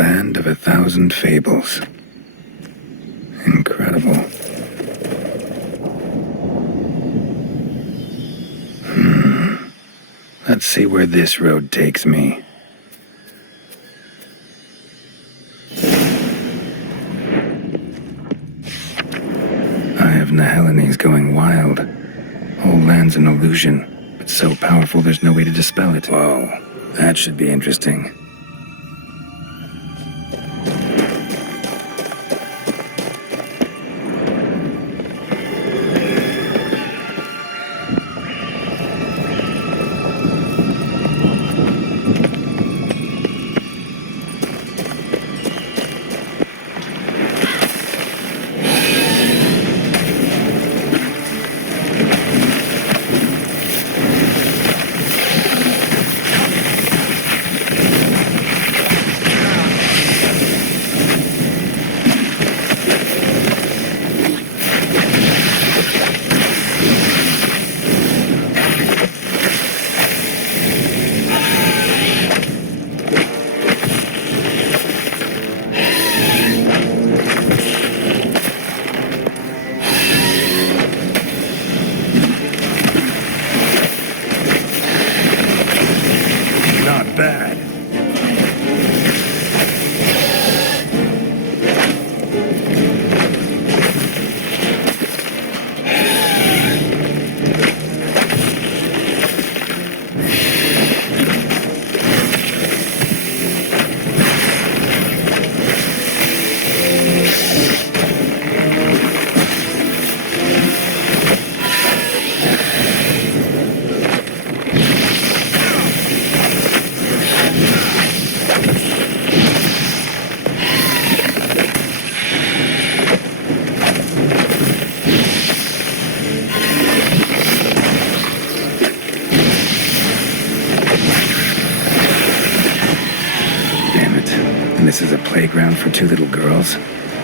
Land of 1,000 fables. Incredible. Let's see where this road takes me. Eye of Nehelene going wild. Whole land's an illusion, but so powerful there's no way to dispel it. Whoa, that should be interesting. This is a playground for two little girls.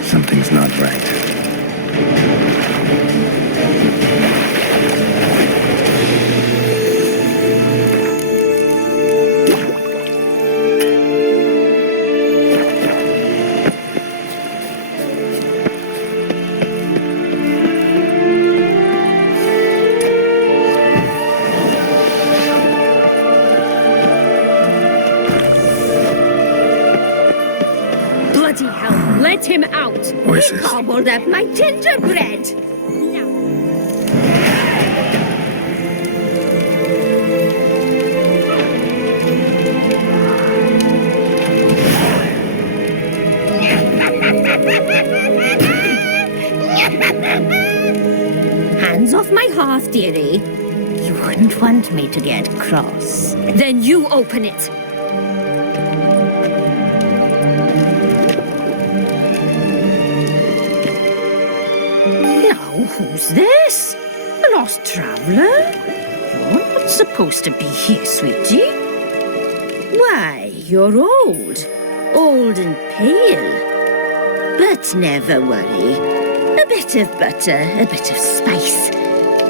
Something's not right. Let him out! Voices. He gobbled up my gingerbread! Hands off my hearth, dearie. You wouldn't want me to get cross. Then you open it. Who's this? A lost traveler? You're not supposed to be here, sweetie. Why, you're old. Old and pale. But never worry. A bit of butter, a bit of spice,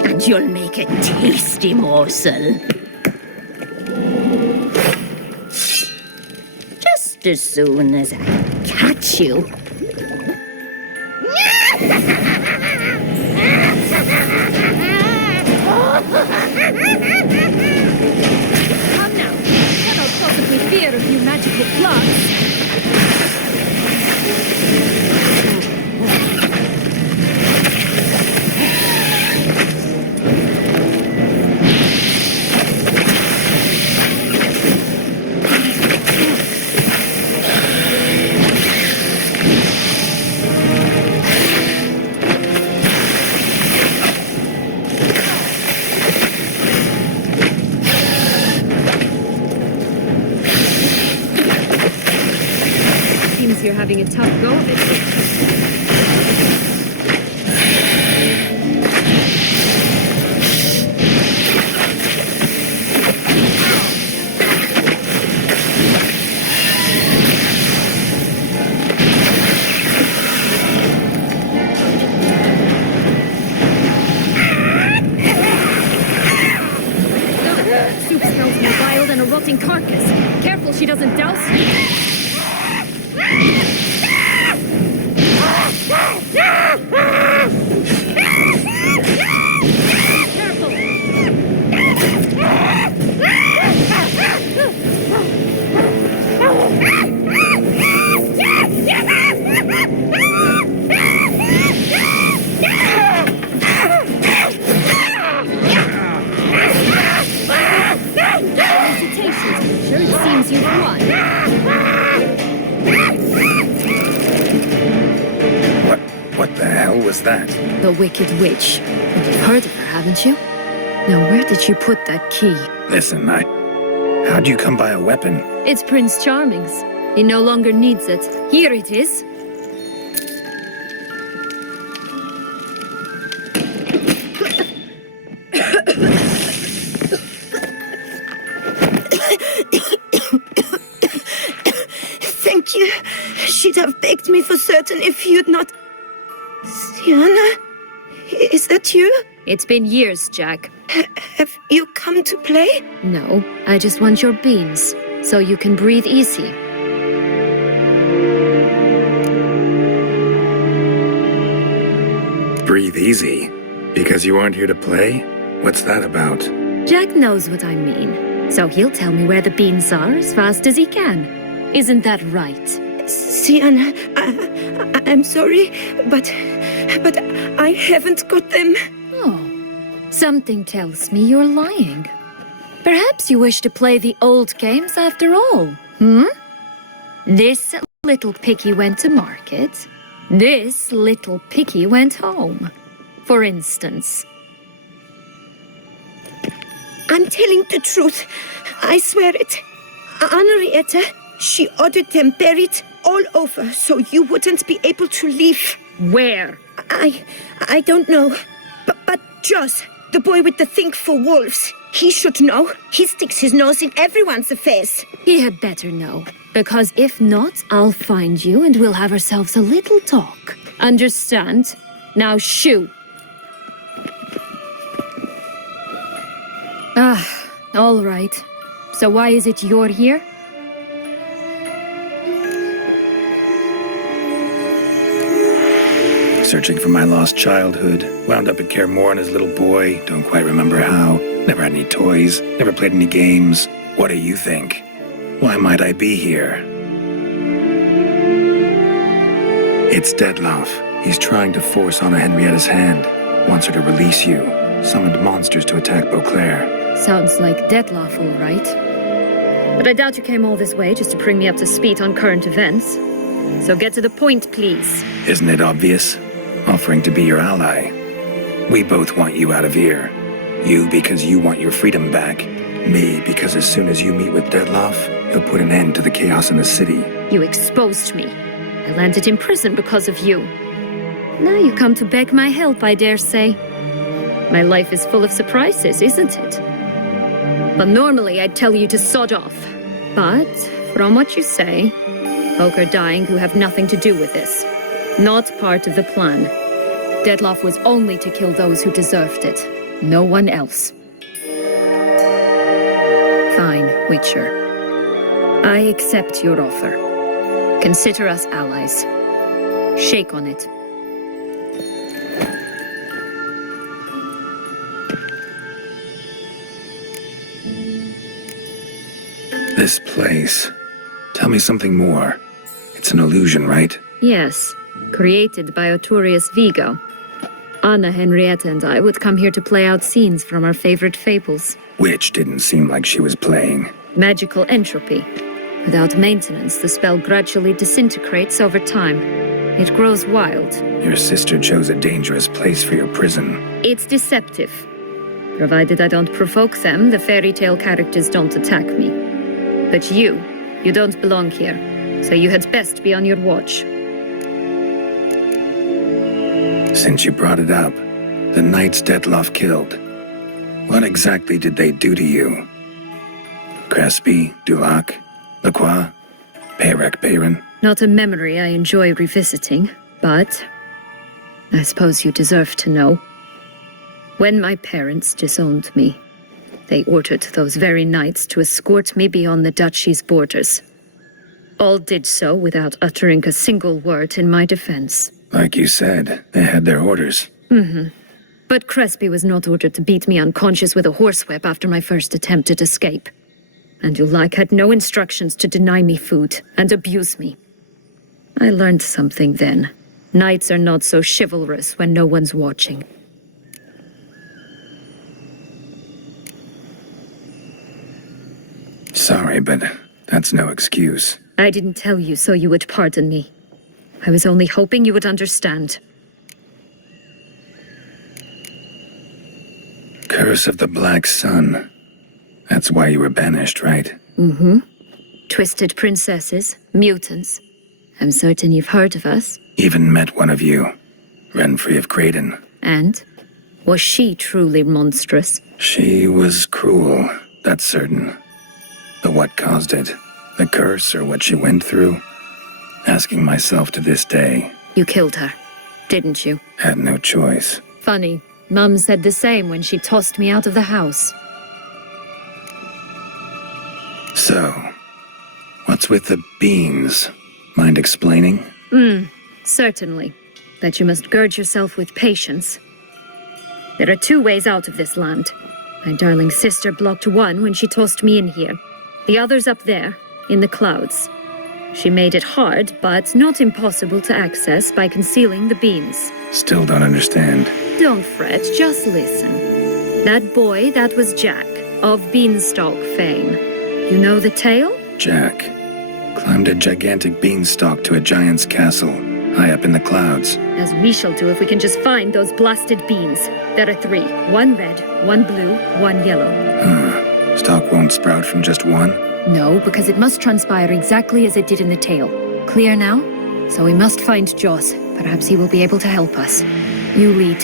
and you'll make a tasty morsel. Just as soon as I catch you. Come now, cannot possibly fear a few magical plugs. You're having a tough go of it. Soup smells more vile than a rotting carcass. Careful she doesn't douse you. What's that? The Wicked Witch. You've heard of her, haven't you? Now, where did you put that key? Listen, how'd you come by a weapon? It's Prince Charming's. He no longer needs it. Here it is. Thank you. She'd have begged me for certain if you'd not... Sienna? Is that you? It's been years, Jack. Have you come to play? No, I just want your beans, so you can breathe easy. Breathe easy? Because you aren't here to play? What's that about? Jack knows what I mean, so he'll tell me where the beans are as fast as he can. Isn't that right? Sienna, I'm sorry, but I haven't got them. Oh, something tells me you're lying. Perhaps you wish to play the old games after all, This little piggy went to market. This little piggy went home, for instance. I'm telling the truth. I swear it. Henrietta, she ordered them buried all over so you wouldn't be able to leave. Where? I don't know. But Joss, the boy with the thing for wolves, he should know. He sticks his nose in everyone's affairs. He had better know, because if not, I'll find you and we'll have ourselves a little talk. Understand? Now shoo! All right. So why is it you're here? Searching for my lost childhood. Wound up at Kaer Morhen as a little boy. Don't quite remember how. Never had any toys. Never played any games. What do you think? Why might I be here? It's Dettlaff. He's trying to force Anna Henrietta's hand. Wants her to release you. Summoned monsters to attack Beauclair. Sounds like Dettlaff, all right. But I doubt you came all this way just to bring me up to speed on current events. So get to the point, please. Isn't it obvious? Offering to be your ally. We both want you out of here. You because you want your freedom back. Me because as soon as you meet with Dettlaff, he'll put an end to the chaos in the city. You exposed me. I landed in prison because of you. Now you come to beg my help, I dare say. My life is full of surprises, isn't it? But normally I'd tell you to sod off. But, from what you say, folk are dying who have nothing to do with this. Not part of the plan. Dettlaff was only to kill those who deserved it. No one else. Fine, Witcher. I accept your offer. Consider us allies. Shake on it. This place. Tell me something more. It's an illusion, right? Yes, created by Arturius Vigo. Anna, Henrietta, and I would come here to play out scenes from our favorite fables. Which didn't seem like she was playing. Magical entropy. Without maintenance, the spell gradually disintegrates over time. It grows wild. Your sister chose a dangerous place for your prison. It's deceptive. Provided I don't provoke them, the fairy tale characters don't attack me. But you don't belong here, so you had best be on your watch. Since you brought it up, the knights Dettlaff killed. What exactly did they do to you? Crespi, Dulac, Lacroix, Peyrac Peyran? Not a memory I enjoy revisiting, but I suppose you deserve to know. When my parents disowned me, they ordered those very knights to escort me beyond the duchy's borders. All did so without uttering a single word in my defense. Like you said, they had their orders. But Crespi was not ordered to beat me unconscious with a horsewhip after my first attempt at escape. And Dulac had no instructions to deny me food and abuse me. I learned something then. Knights are not so chivalrous when no one's watching. Sorry, but that's no excuse. I didn't tell you so you would pardon me. I was only hoping you would understand. Curse of the Black Sun. That's why you were banished, right? Twisted princesses, mutants. I'm certain you've heard of us. Even met one of you. Renfrey of Creighton. And? Was she truly monstrous? She was cruel, that's certain. But what caused it? The curse or what she went through? Asking myself to this day. You killed her, didn't you? Had no choice. Funny. Mum said the same when she tossed me out of the house. So, what's with the beans? Mind explaining? Certainly. That you must gird yourself with patience. There are two ways out of this land. My darling sister blocked one when she tossed me in here. The other's up there, in the clouds. She made it hard, but not impossible to access by concealing the beans. Still don't understand. Don't fret, just listen. That boy, that was Jack, of Beanstalk fame. You know the tale? Jack climbed a gigantic beanstalk to a giant's castle, high up in the clouds. As we shall do if we can just find those blasted beans. There are 3. 1 red, 1 blue, 1 yellow. Stalk won't sprout from just one? No, because it must transpire exactly as it did in the tale. Clear now? So we must find Joss. Perhaps he will be able to help us. You lead.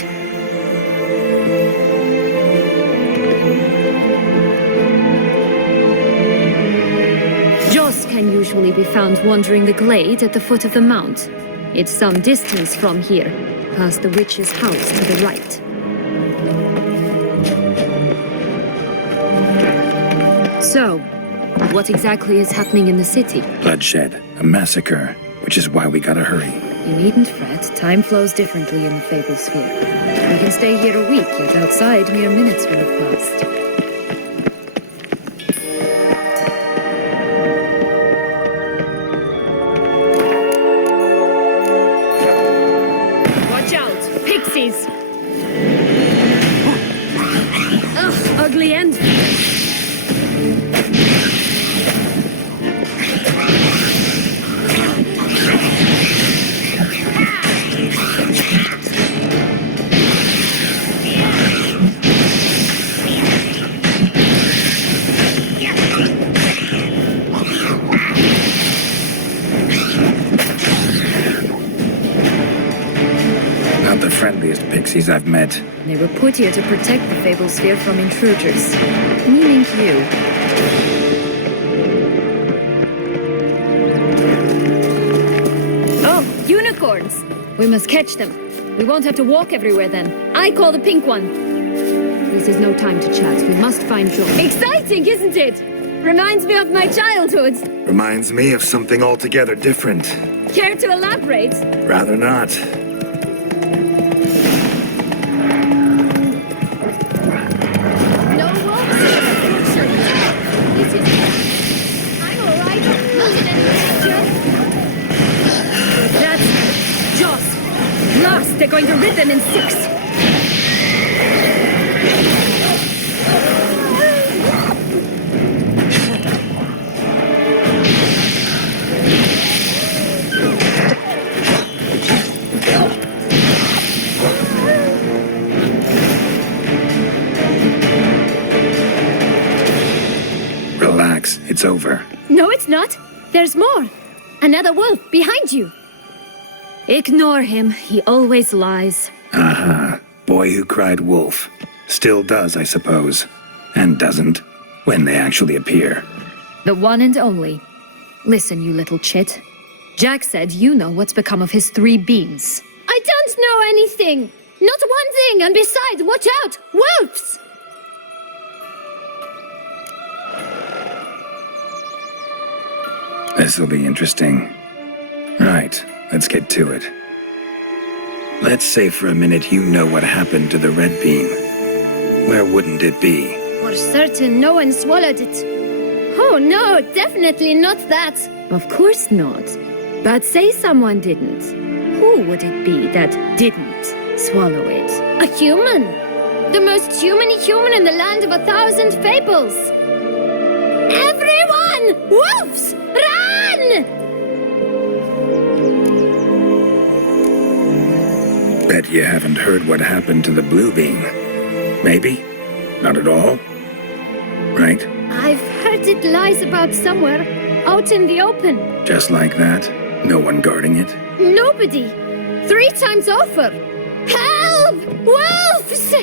Joss can usually be found wandering the glade at the foot of the mount. It's some distance from here, past the witch's house to the right. So, what exactly is happening in the city? Bloodshed, a massacre, which is why we gotta hurry. You needn't fret. Time flows differently in the Fables sphere. We can stay here a week, yet outside mere minutes will have passed. Watch out! Pixies! Ugh, ugly end. Not the friendliest pixies I've met. They were put here to protect the Fable sphere from intruders. Meaning you. Oh, unicorns! We must catch them. We won't have to walk everywhere then. I call the pink one. This is no time to chat. We must find Joel. Exciting, isn't it? Reminds me of my childhood. Reminds me of something altogether different. Care to elaborate? Rather not. No wolves? This is... I'm alright. Not in any danger. That's... Joss. Last, they're going to rid them in 6. Relax, it's over. No, it's not. There's more. Another wolf behind you. Ignore him. He always lies. Aha. Boy who cried wolf. Still does, I suppose. And doesn't, when they actually appear. The one and only. Listen, you little chit. Jack said you know what's become of his 3 beans. I don't know anything. Not one thing, and besides, watch out! Wolves! This'll be interesting. Right, let's get to it. Let's say for a minute you know what happened to the red bean. Where wouldn't it be? For certain, no one swallowed it. Oh no, definitely not that. Of course not. But say someone didn't. Who would it be that didn't swallow it? A human. The most human-y human in the land of 1,000 fables. Everyone! Wolves! Run! Bet you haven't heard what happened to the blue bean. Maybe? Not at all? Right? I've heard it lies about somewhere, out in the open. Just like that? No one guarding it? Nobody. 3 times over. Help! Wolves!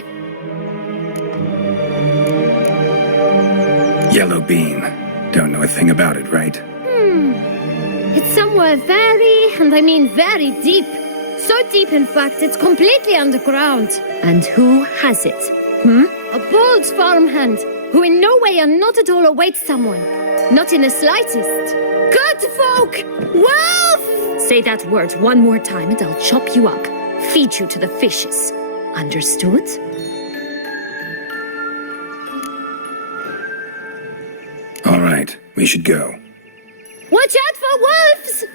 Yellow bean. Don't know a thing about it, right? It's somewhere very, and I mean very deep. So deep, in fact, it's completely underground. And who has it? A bold farmhand, who in no way and not at all awaits someone. Not in the slightest. Good folk! Wolf! Say that word one more time and I'll chop you up. Feed you to the fishes. Understood? All right, we should go. Watch out for wolves!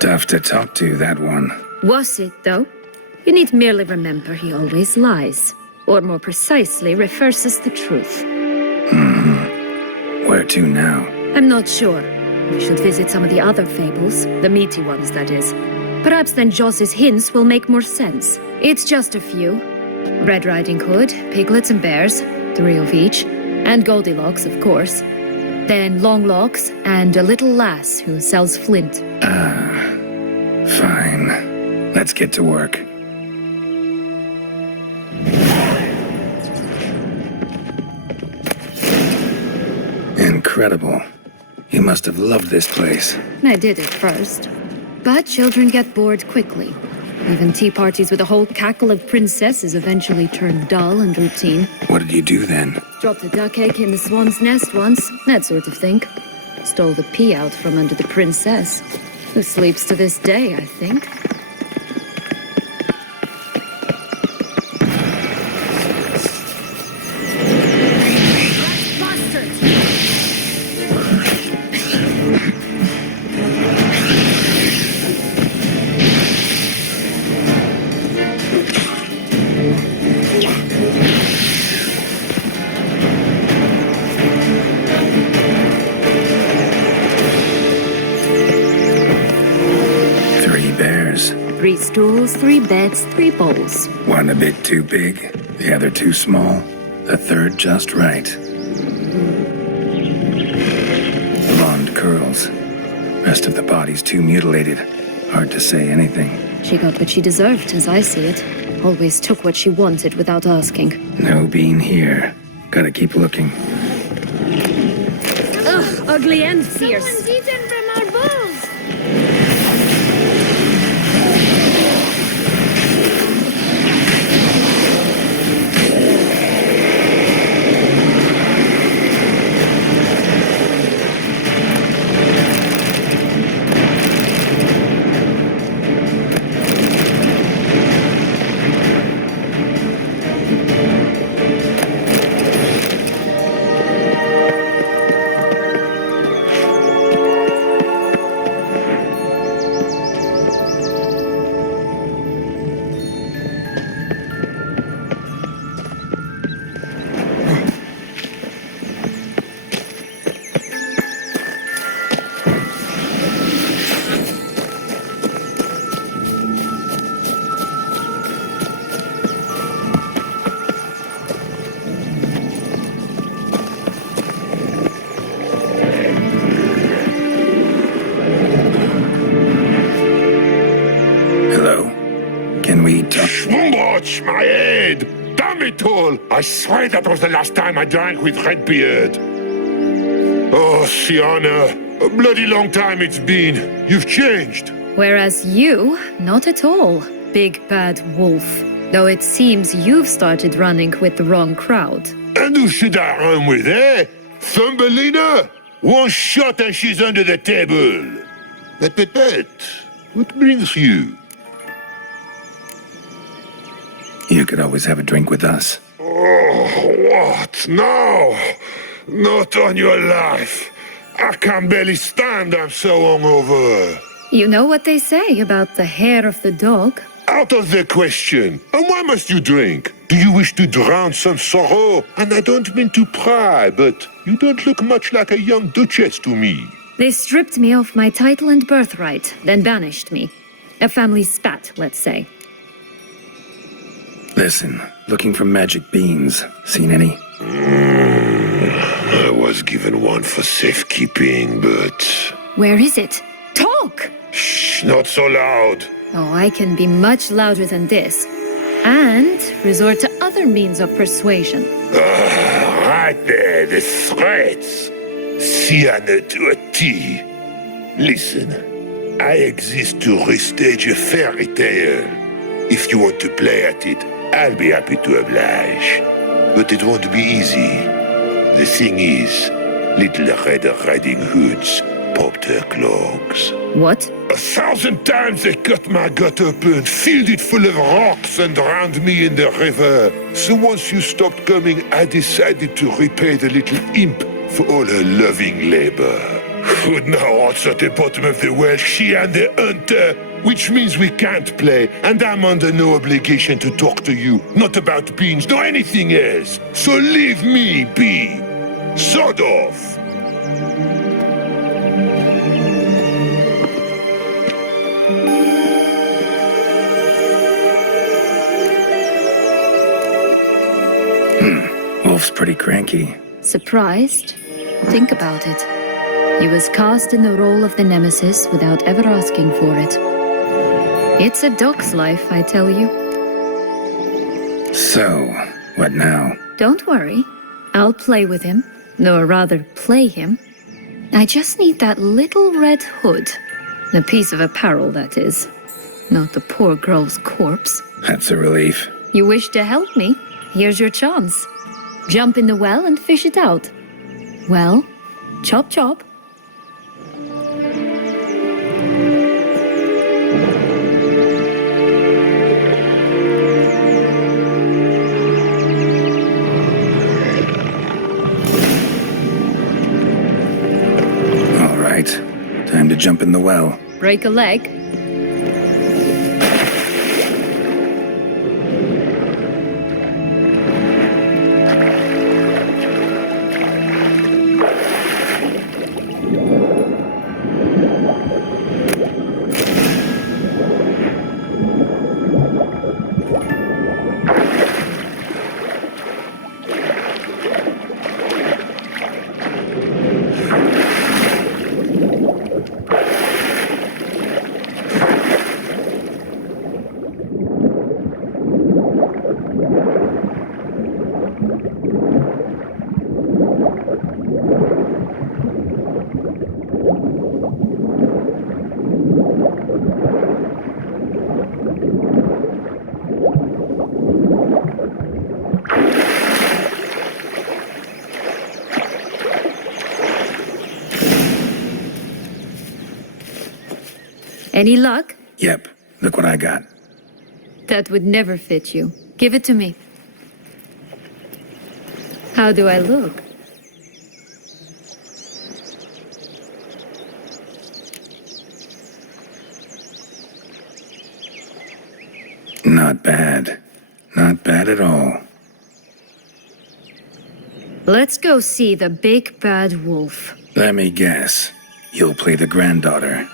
Tough to talk to, that one. Was it, though? You need merely remember he always lies. Or more precisely, reverses the truth. Where to now? I'm not sure. We should visit some of the other fables. The meaty ones, that is. Perhaps then Joss's hints will make more sense. It's just a few. Red Riding Hood, piglets and bears, 3 of each. And Goldilocks, of course. Then Longlocks, and a little lass who sells flint. Fine. Let's get to work. Incredible. You must have loved this place. I did at first. But children get bored quickly. Even tea parties with a whole cackle of princesses eventually turn dull and routine. What did you do then? Dropped a duck egg in the swan's nest once, that sort of thing. Stole the pea out from under the princess, who sleeps to this day, I think. Bears. 3 stools, 3 beds, 3 bowls. One a bit too big, the other too small, the third just right. Blonde curls. Rest of the body's too mutilated. Hard to say anything. She got what she deserved, as I see it. Always took what she wanted without asking. No bean here. Gotta keep looking. Ugh, ugly and fierce. Someone's eaten from our bowls! Watch my head! Damn it all! I swear that was the last time I drank with Redbeard. Oh, Sienna, a bloody long time it's been. You've changed. Whereas you, not at all, big bad wolf. Though it seems you've started running with the wrong crowd. And who should I run with, eh? Thumbelina? One shot and she's under the table. But, what brings you? You could always have a drink with us. Oh, what? No! Not on your life. I can barely stand, I'm so hungover. You know what they say about the hair of the dog? Out of the question. And why must you drink? Do you wish to drown some sorrow? And I don't mean to pry, but you don't look much like a young duchess to me. They stripped me of my title and birthright, then banished me. A family spat, let's say. Listen, looking for magic beans. Seen any? I was given one for safekeeping, but... Where is it? Talk! Shh, not so loud. Oh, I can be much louder than this. And resort to other means of persuasion. Right there, the threats. Sienna to a T. Listen, I exist to restage a fairy tale. If you want to play at it, I'll be happy to oblige. But it won't be easy. The thing is, Little Red Riding Hoods popped her clogs. What? 1,000 times they cut my gut open, filled it full of rocks, and drowned me in the river. So once you stopped coming, I decided to repay the little imp for all her loving labor. But now it's at the bottom of the well, she and the hunter, which means we can't play, and I'm under no obligation to talk to you, not about beans, nor anything else. So leave me be. Sod off. Wolf's pretty cranky. Surprised? Think about it. He was cast in the role of the Nemesis without ever asking for it. It's a dog's life, I tell you. So, what now? Don't worry. I'll play with him. Or rather, play him. I just need that little red hood. A piece of apparel, that is. Not the poor girl's corpse. That's a relief. You wish to help me? Here's your chance. Jump in the well and fish it out. Well, chop chop. All right. Time to jump in the well. Break a leg. Any luck? Yep. Look what I got. That would never fit you. Give it to me. How do I look? Not bad. Not bad at all. Let's go see the big bad wolf. Let me guess. You'll play the granddaughter.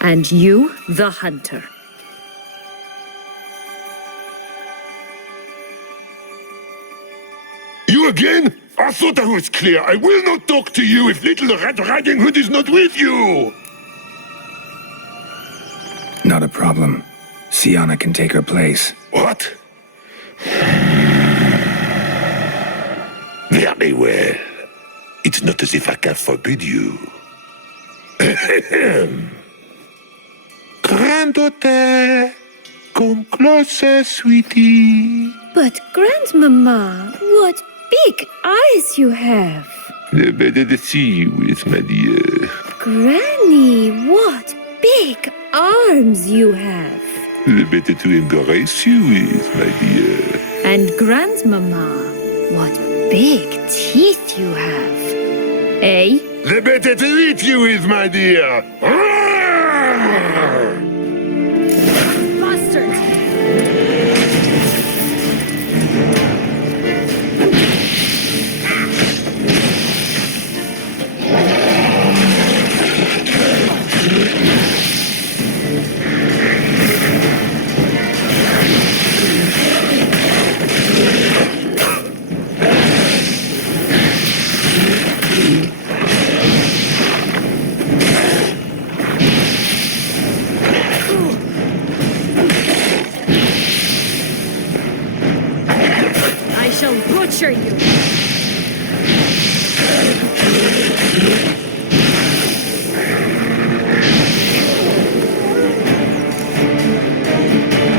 And you, the hunter. You again? I thought I was clear. I will not talk to you if Little Red Riding Hood is not with you! Not a problem. Sienna can take her place. What? Very well. It's not as if I can forbid you. Granddaughter, come closer, sweetie. But, Grandmama, what big eyes you have. The better to see you with, my dear. Granny, what big arms you have. The better to embrace you with, my dear. And Grandmama, what big teeth you have. Eh? The better to eat you with, my dear. Bastard!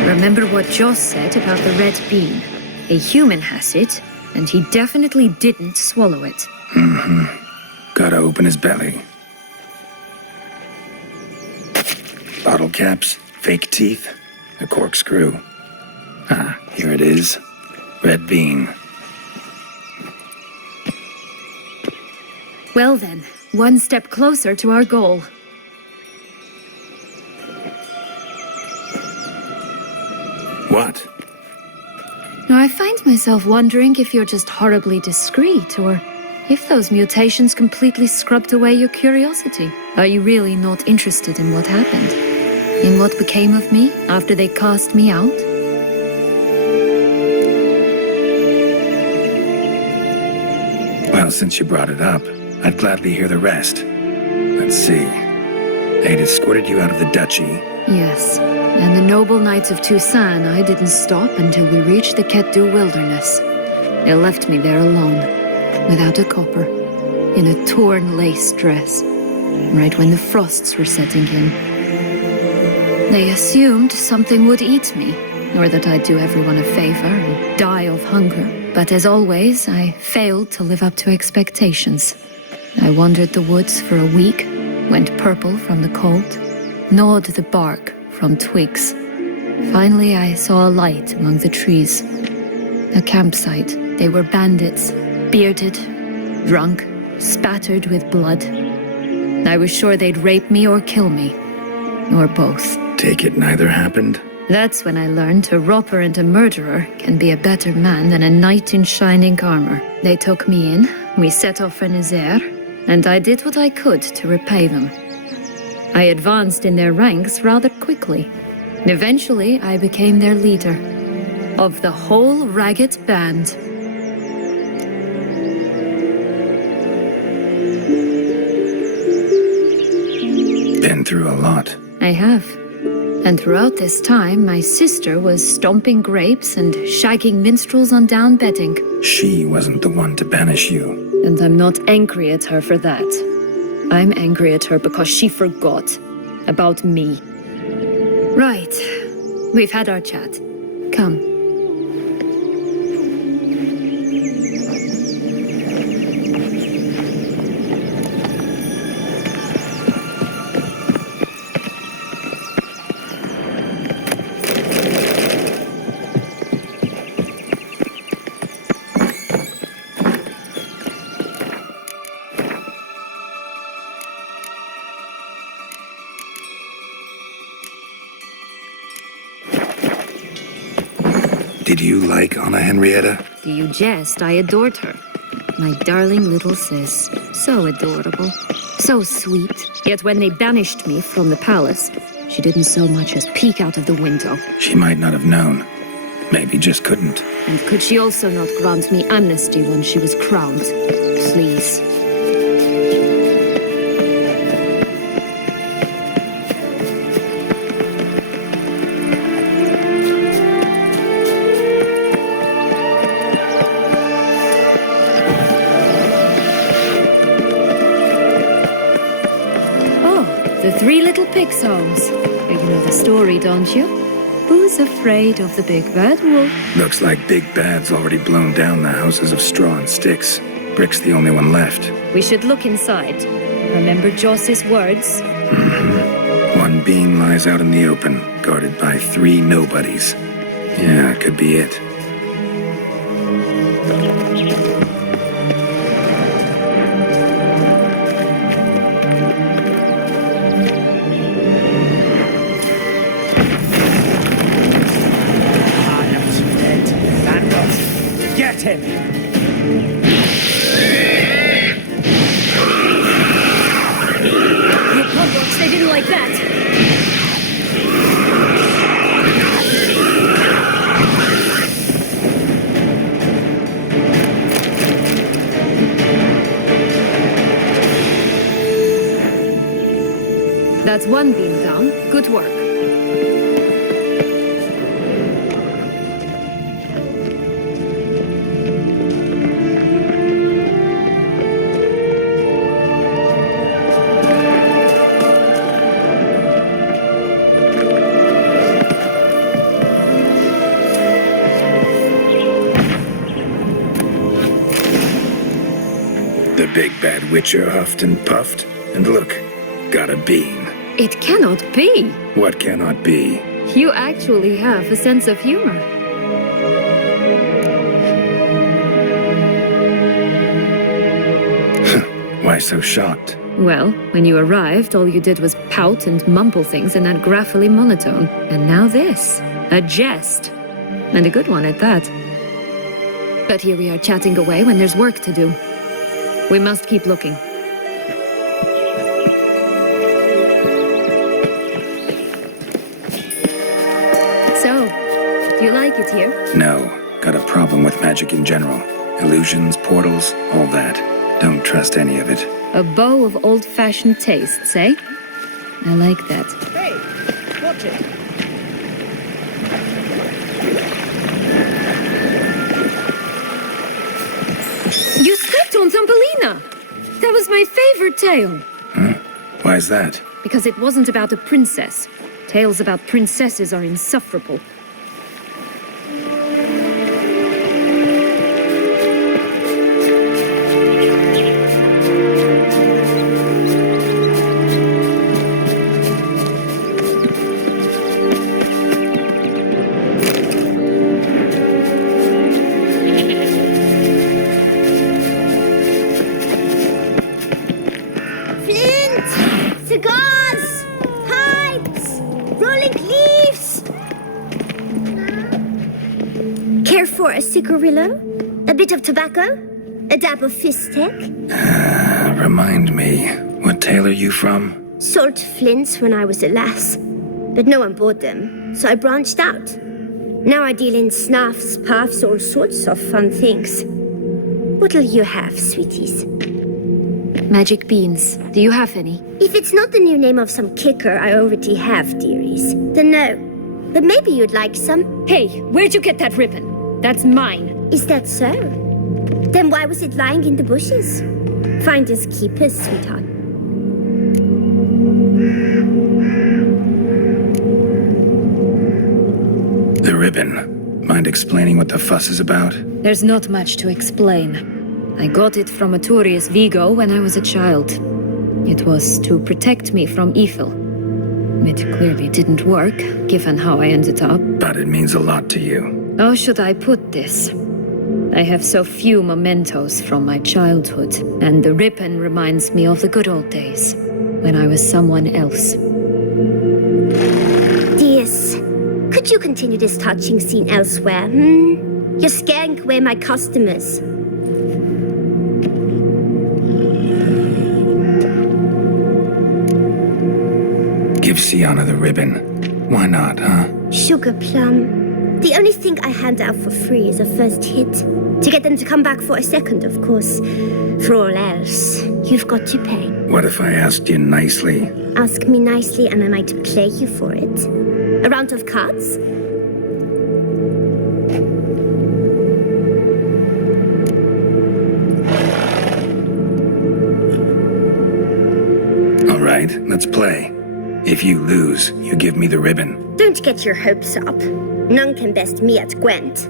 Remember what Joss said about the red bean? A human has it, and he definitely didn't swallow it. Gotta open his belly. Bottle caps, fake teeth, a corkscrew. Ah, here it is. Red bean. Well then, one step closer to our goal. What? Now, I find myself wondering if you're just horribly discreet, or if those mutations completely scrubbed away your curiosity. Are you really not interested in what happened? In what became of me after they cast me out? Well, since you brought it up, I'd gladly hear the rest. Let's see. They'd escorted you out of the duchy. Yes, and the noble knights of Toussaint, I didn't stop until we reached the Ketdu wilderness. They left me there alone, without a copper, in a torn lace dress, right when the frosts were setting in. They assumed something would eat me, or that I'd do everyone a favor and die of hunger. But as always, I failed to live up to expectations. I wandered the woods for a week, went purple from the cold, gnawed the bark from twigs. Finally, I saw a light among the trees. A campsite. They were bandits, bearded, drunk, spattered with blood. I was sure they'd rape me or kill me, or both. Take it neither happened? That's when I learned a robber and a murderer can be a better man than a knight in shining armor. They took me in, we set off for Nazaire, and I did what I could to repay them. I advanced in their ranks rather quickly. Eventually, I became their leader. Of the whole ragged band. Been through a lot. I have. And throughout this time, my sister was stomping grapes and shagging minstrels on down bedding. She wasn't the one to banish you. And I'm not angry at her for that. I'm angry at her because she forgot about me. Right. We've had our chat. Come. Did you like Anna Henrietta? Do you jest? I adored her. My darling little sis. So adorable. So sweet. Yet when they banished me from the palace, she didn't so much as peek out of the window. She might not have known. Maybe just couldn't. And could she also not grant me amnesty when she was crowned? Please. The Three Little Pig songs. You know the story, don't you? Who's afraid of the big bad wolf? Looks like Big Bad's already blown down the houses of straw and sticks. Brick's the only one left. We should look inside. Remember Joss's words? One being lies out in the open, guarded by 3 nobodies. Yeah, could be it. Get him! You pugbots, they didn't like that. That's one beam down. Good work. The big bad witcher huffed and puffed, and look, got a bean. It cannot be. What cannot be? You actually have a sense of humor. Why so shocked? Well, when you arrived, all you did was pout and mumble things in that graphically monotone. And now this. A jest. And a good one at that. But here we are chatting away when there's work to do. We must keep looking. So, do you like it here? No, got a problem with magic in general. Illusions, portals, all that. Don't trust any of it. A bow of old-fashioned tastes, eh? I like that. Hey, watch it. You stepped on Thumbelina! That was my favorite tale. Why's that? Because it wasn't about a princess. Tales about princesses are insufferable. Flint! Cigars! Pipes! Rolling leaves! Care for a cigarillo? A bit of tobacco? A dab of fistek? Remind me, what tale are you from? Sold flints when I was a lass, but no one bought them, so I branched out. Now I deal in snuffs, puffs, all sorts of fun things. What'll you have, sweeties? Magic beans. Do you have any? If it's not the new name of some kicker I already have, dearies, then no. But maybe you'd like some. Hey, where'd you get that ribbon? That's mine. Is that so? Then why was it lying in the bushes? Finders keepers, sweetheart. The ribbon. Mind explaining what the fuss is about? There's not much to explain. I got it from a Turius Vigo when I was a child. It was to protect me from evil. It clearly didn't work, given how I ended up. But it means a lot to you. How should I put this? I have so few mementos from my childhood, and the ribbon reminds me of the good old days, when I was someone else. Dears, could you continue this touching scene elsewhere, You're scaring away my customers. Give Sienna the ribbon. Why not, huh? Sugar plum. The only thing I hand out for free is a first hit. To get them to come back for a second, of course. For all else, you've got to pay. What if I asked you nicely? Ask me nicely and I might play you for it. A round of cards? All right, let's play. If you lose, you give me the ribbon. Don't get your hopes up. None can best me at Gwent.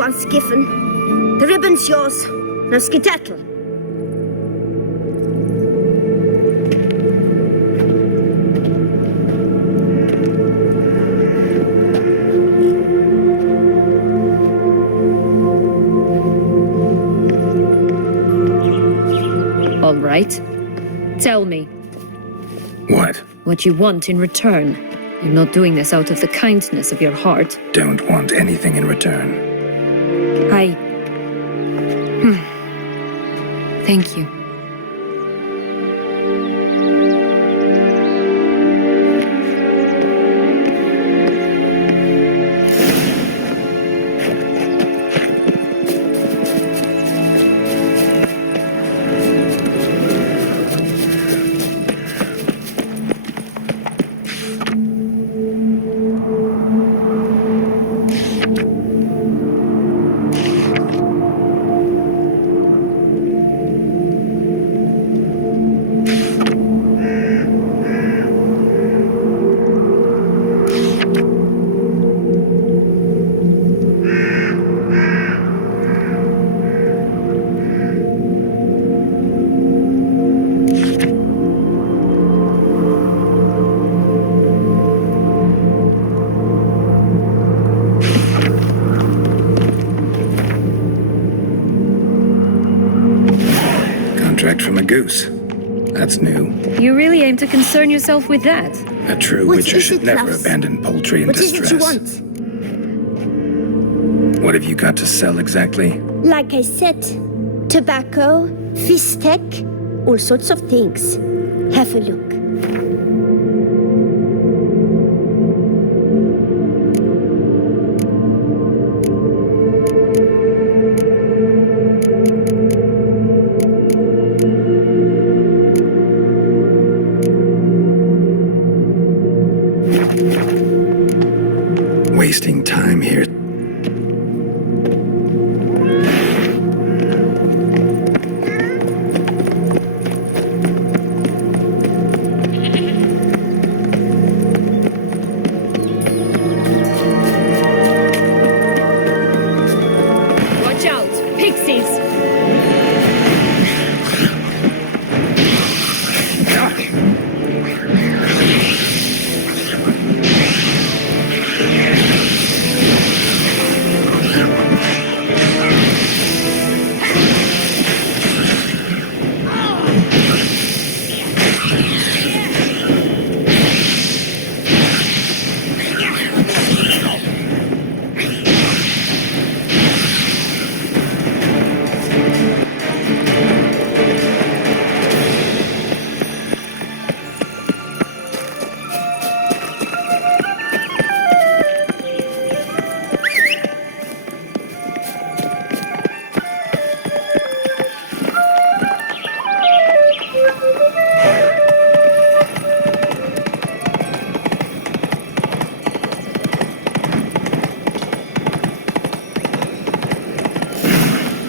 once given. The ribbon's yours. Now skedaddle. All right. Tell me What? what you want in return. You're not doing this out of the kindness of your heart. Don't want anything in return. Thank you. Contract from a goose. That's new. You really aim to concern yourself with that? A true What witcher is should it, never Klaus? abandon poultry in What is distress. it you want? What have you got to sell exactly? Like I said, tobacco, fish steak, all sorts of things. Have a look. Wasting time here. Watch out! Pixies!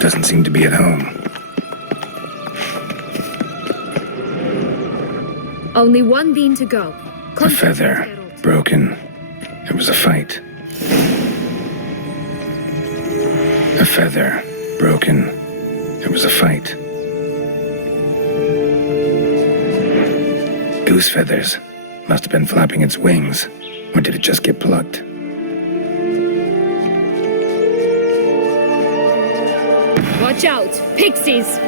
Doesn't seem to be at home. Only one bean to go. A feather. Broken. It was a fight. A feather. Broken. It was a fight. Goose feathers. Must have been flapping its wings. Or did it just get plucked? Watch out! Pixies!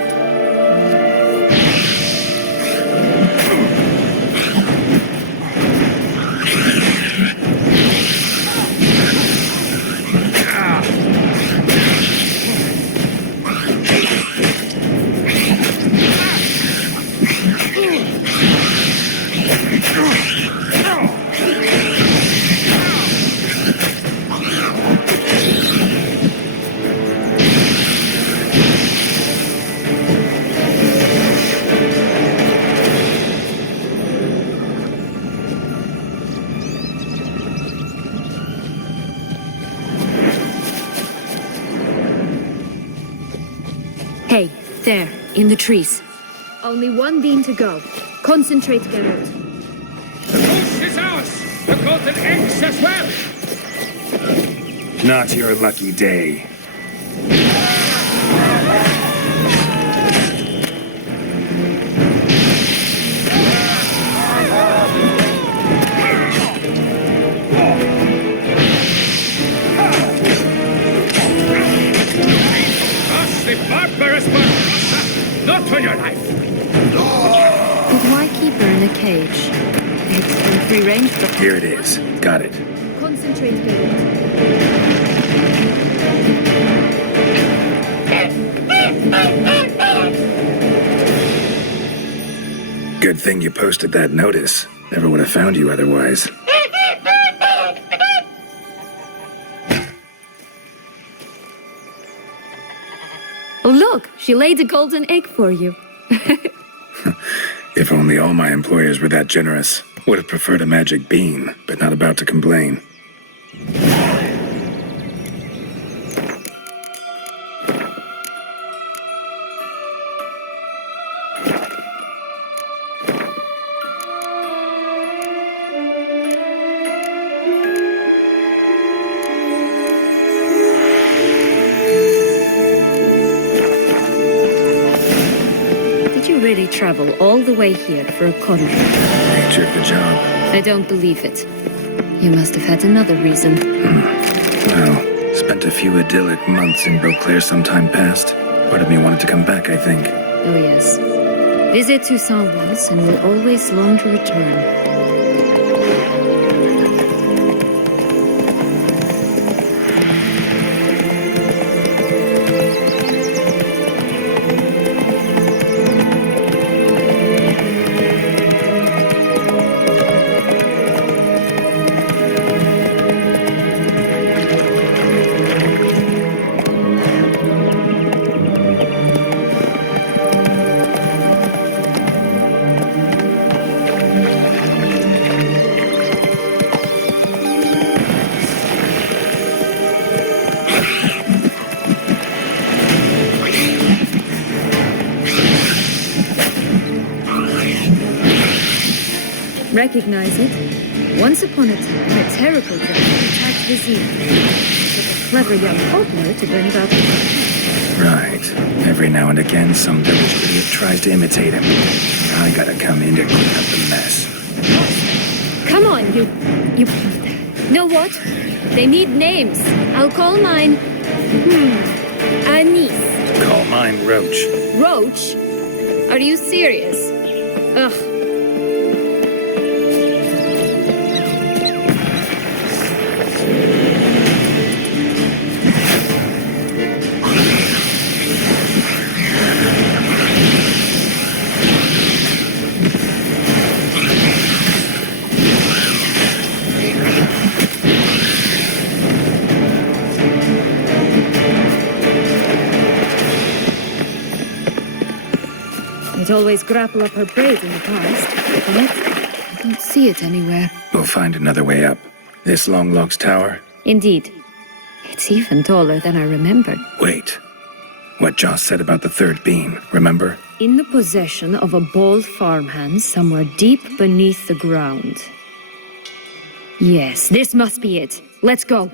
Hey, there, in the trees. Only one bean to go. Concentrate, Geralt. The goose is ours! The golden eggs as well! Not your lucky day. Us, the barbarous Barbarossa! Not on your life! But why keep her in a cage? It's in free range, but Here it is. Got it. concentrate, Geralt. Good thing you posted that notice. Never would have found you otherwise. Oh, look! She laid a golden egg for you. If only all my employers were that generous. Would have preferred a magic bean, but not about to complain. Did you really travel all the way here for a contract? Nature of the job. I don't believe it. You must have had another reason. Well, spent a few idyllic months in Beauclair some time past. Part of me wanted to come back, I think. Oh, yes. Visit Toussaint once and will always long to return. Recognize it? Once upon a time, a terrible dragon attacked Vizir. It took a clever young partner to bring about the Right. Every now and again, some village idiot tries to imitate him. I gotta come in to clean up the mess. Come on, you... Know what? They need names. I'll call mine... Anise. Call mine Roach. Roach? Are you serious? Ugh. I'd always grapple up her braid in the past, but I don't see it anywhere. We'll find another way up. This Longlock's tower? Indeed. It's even taller than I remembered. Wait. What Joss said about the third bean, remember? In the possession of a bald farmhand somewhere deep beneath the ground. Yes, this must be it. Let's go.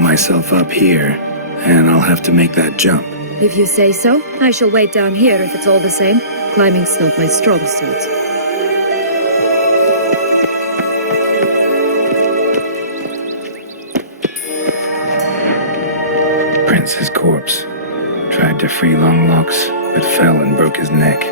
Myself up here, and I'll have to make that jump. If you say so, I shall wait down here if it's all the same. Climbing's not my strong suit. Prince's corpse. Tried to free Longlocks, but fell and broke his neck.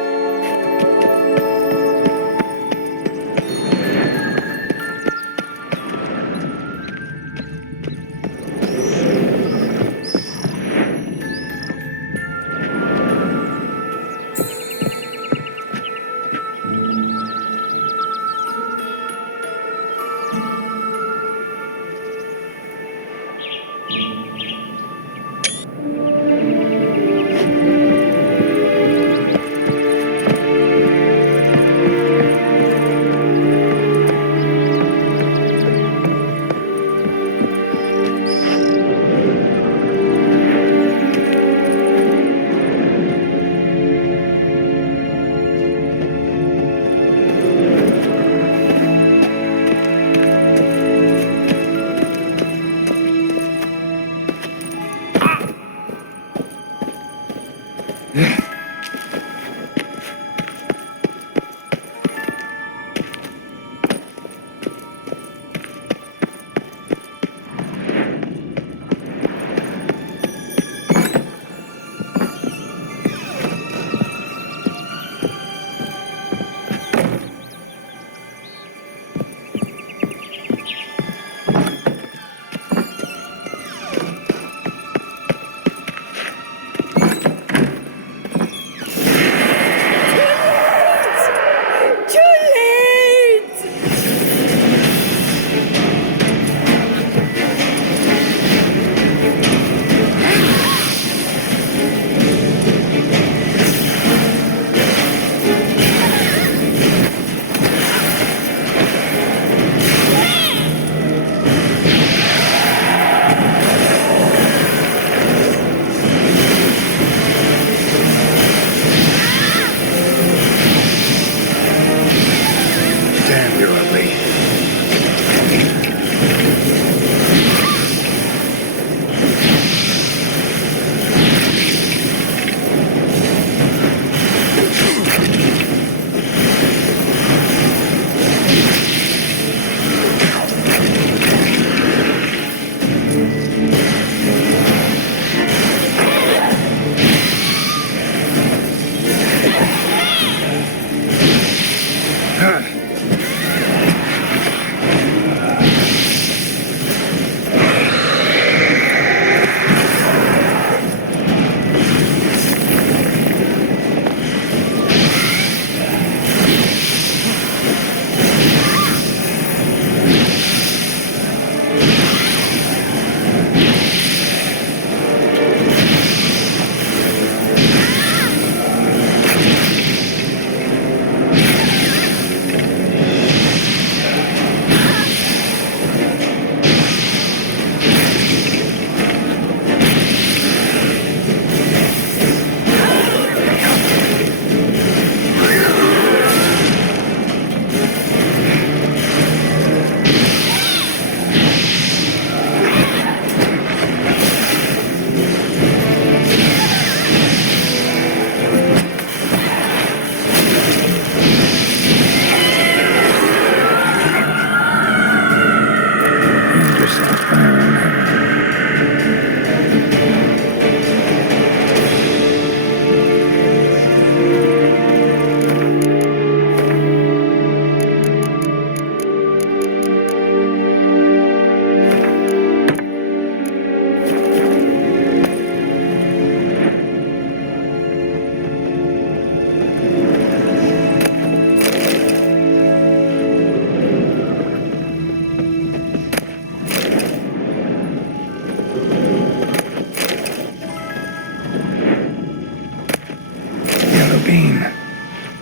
Bean.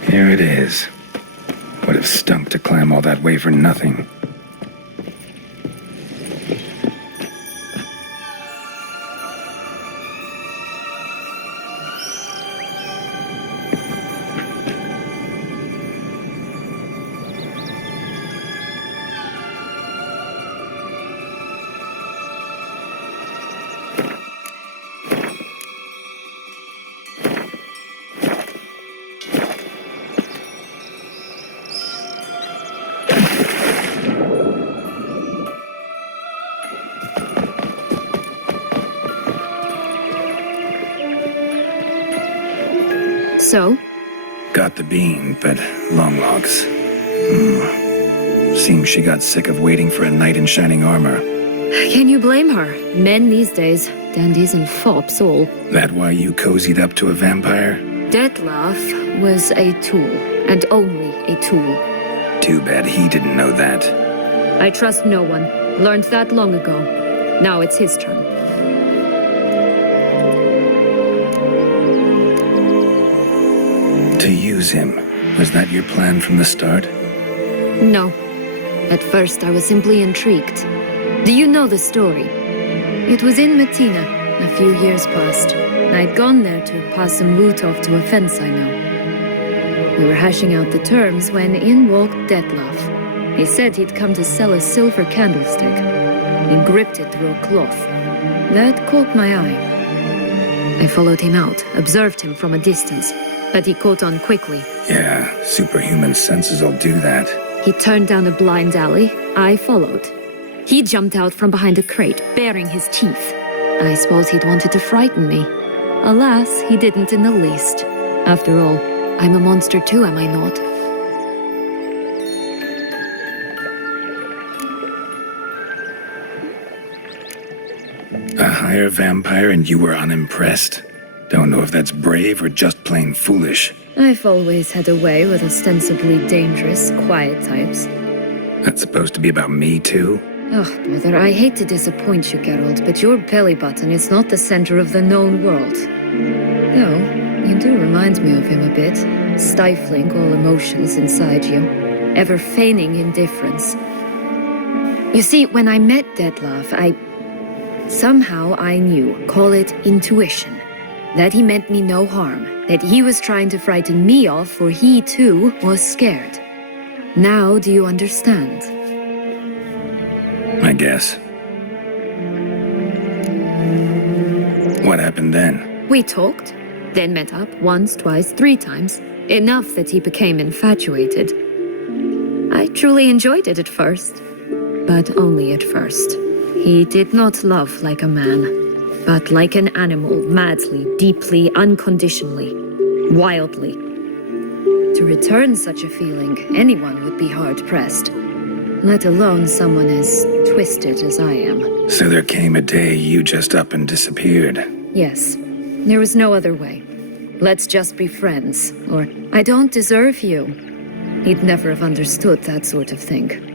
Here it is. Would have stunk to climb all that way for nothing. So? Got the bean, but long logs. Seems she got sick of waiting for a knight in shining armor. Can you blame her? Men these days, dandies and fops all. That why you cozied up to a vampire? Detlef was a tool, and only a tool. Too bad he didn't know that. I trust no one. Learned that long ago. Now it's his turn. To use him. Was that your plan from the start? No. At first, I was simply intrigued. Do you know the story? It was in Mettina, a few years past. I'd gone there to pass some loot off to a fence I know. We were hashing out the terms when in walked Detlef. He said he'd come to sell a silver candlestick. He gripped it through a cloth. That caught my eye. I followed him out, observed him from a distance, but he caught on quickly. Yeah, superhuman senses will do that. He turned down a blind alley. I followed. He jumped out from behind a crate, baring his teeth. I suppose he'd wanted to frighten me. Alas, he didn't in the least. After all, I'm a monster too, am I not? A higher vampire and you were unimpressed? Don't know if that's brave or just plain foolish. I've always had a way with ostensibly dangerous, quiet types. That's supposed to be about me too? Oh, brother, I hate to disappoint you, Geralt, but your belly button is not the center of the known world. Though, you do remind me of him a bit, stifling all emotions inside you, ever feigning indifference. You see, when I met Detlef, somehow I knew, call it intuition, that he meant me no harm, that he was trying to frighten me off, for he too was scared. Now do you understand? I guess. What happened then? We talked, then met up once, twice, 3 times. Enough that he became infatuated. I truly enjoyed it at first, but only at first. He did not love like a man, but like an animal, madly, deeply, unconditionally, wildly. To return such a feeling, anyone would be hard-pressed, let alone someone as twisted as I am. So there came a day you just up and disappeared. Yes, there was no other way. Let's just be friends, or I don't deserve you. He'd never have understood that sort of thing.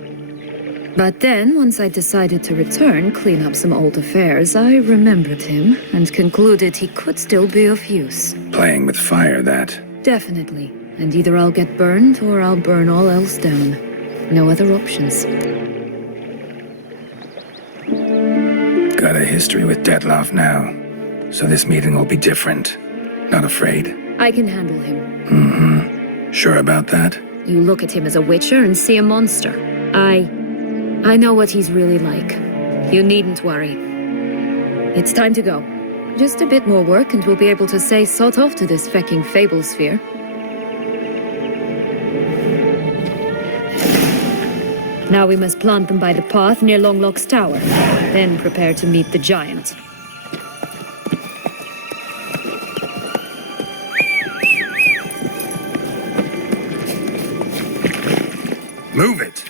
But then, once I decided to return, clean up some old affairs, I remembered him and concluded he could still be of use. Playing with fire, that. Definitely. And either I'll get burned or I'll burn all else down. No other options. Got a history with Detlef now. So this meeting will be different. Not afraid? I can handle him. Mm-hmm. Sure about that? You look at him as a witcher and see a monster. I know what he's really like. You needn't worry. It's time to go. Just a bit more work and we'll be able to say sod off to this fecking Fables sphere. Now we must plant them by the path near Longlock's tower. Then prepare to meet the giant. Move it!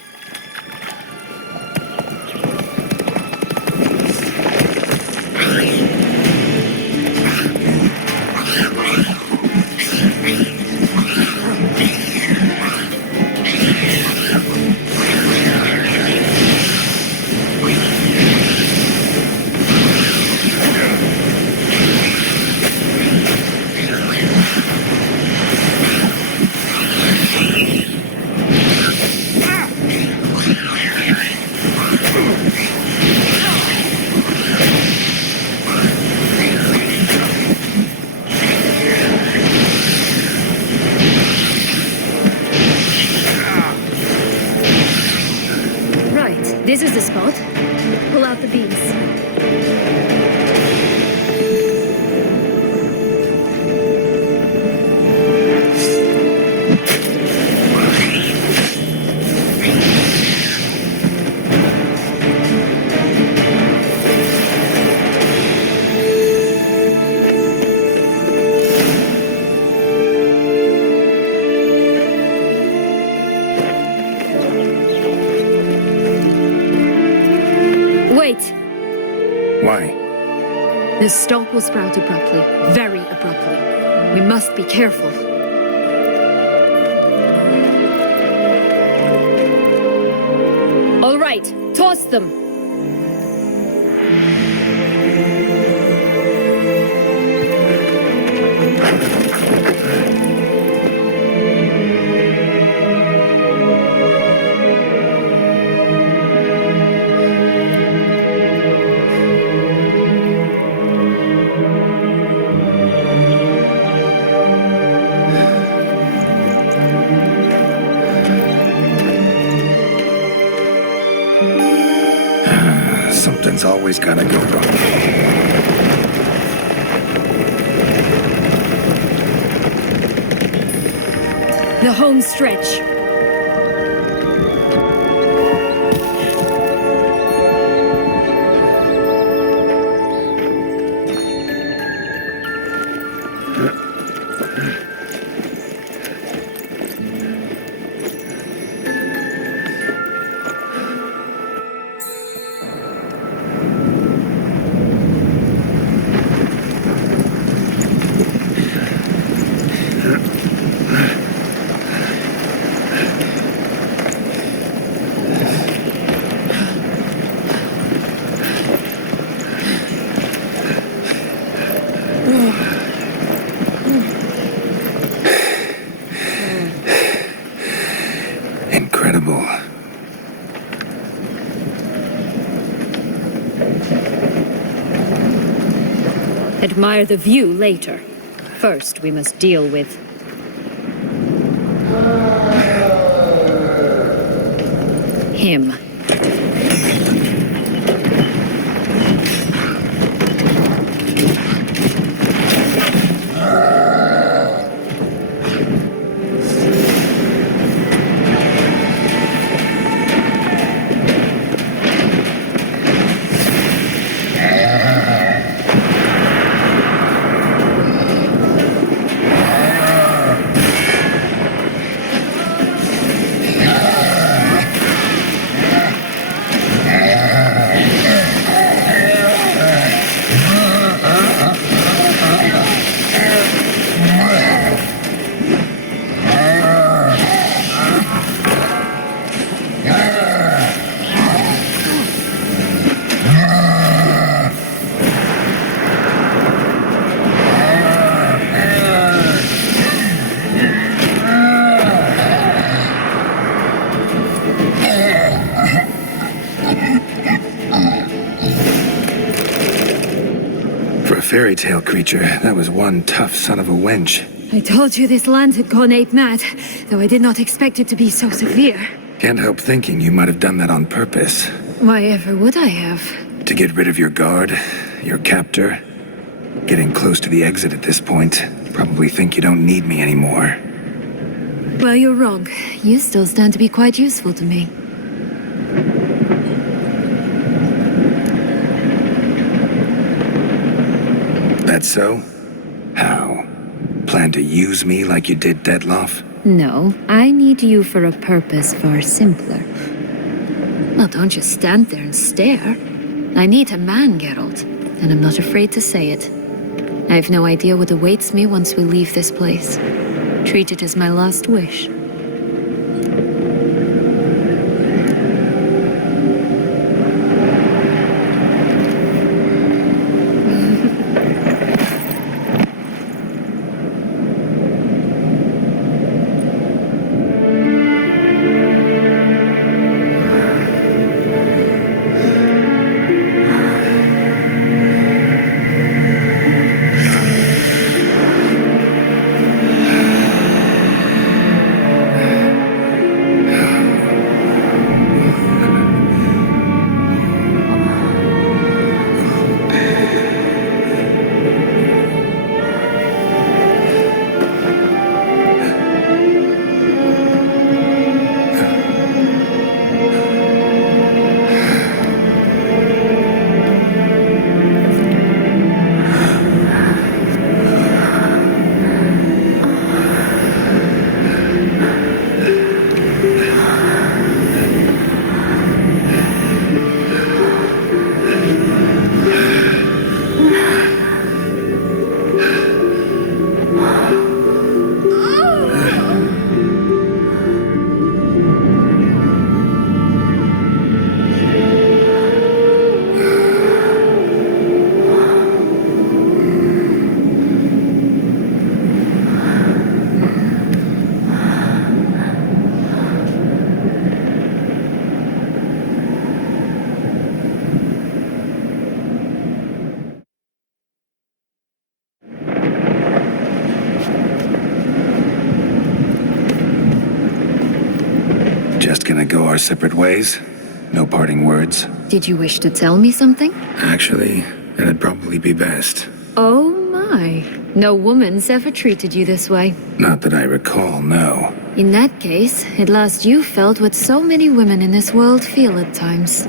Why? The stalk will sprout abruptly, very abruptly. We must be careful. All right, toss them. Something's always gotta go wrong. The home stretch. Incredible. Admire the view later. First, we must deal with him. For a fairy tale creature, that was one tough son of a wench. I told you this land had gone ape mad, though I did not expect it to be so severe. Can't help thinking you might have done that on purpose. Why ever would I have? To get rid of your guard, your captor. Getting close to the exit at this point. Probably think you don't need me anymore. Well, you're wrong. You still stand to be quite useful to me. That so? How? Plan to use me like you did Detloff? No, I need you for a purpose far simpler. Well, don't just stand there and stare. I need a man, Geralt, and I'm not afraid to say it. I have no idea what awaits me once we leave this place. Treat it as my last wish. gonna go our separate ways? No parting words? Did you wish to tell me something? Actually, it'd probably be best. Oh my. No woman's ever treated you this way. Not that I recall, no. In that case, at last you felt what so many women in this world feel at times.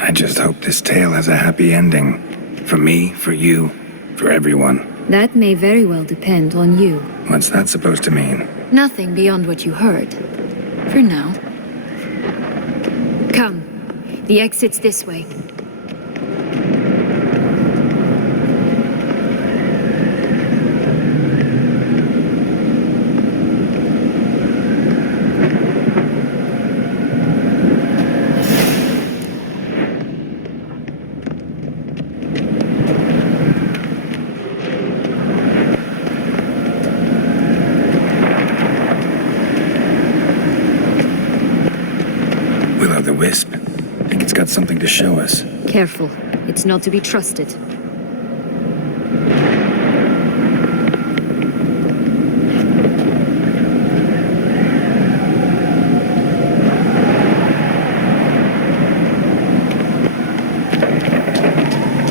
I just hope this tale has a happy ending. For me, for you, for everyone. That may very well depend on you. What's that supposed to mean? Nothing beyond what you heard. For now. Come. The exit's this way. Will-o'-the-wisp. I think it's got something to show us. Careful. It's not to be trusted.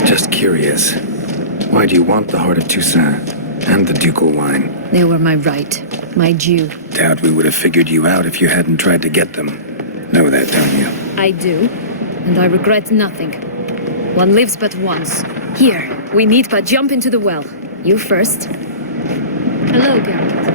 Just curious. Why do you want the heart of Toussaint and the ducal wine? They were my right. My due. Doubt we would have figured you out if you hadn't tried to get them. Know that, don't you? I do. And I regret nothing. One lives but once. Here, we need but jump into the well. You first. Hello, Geralt.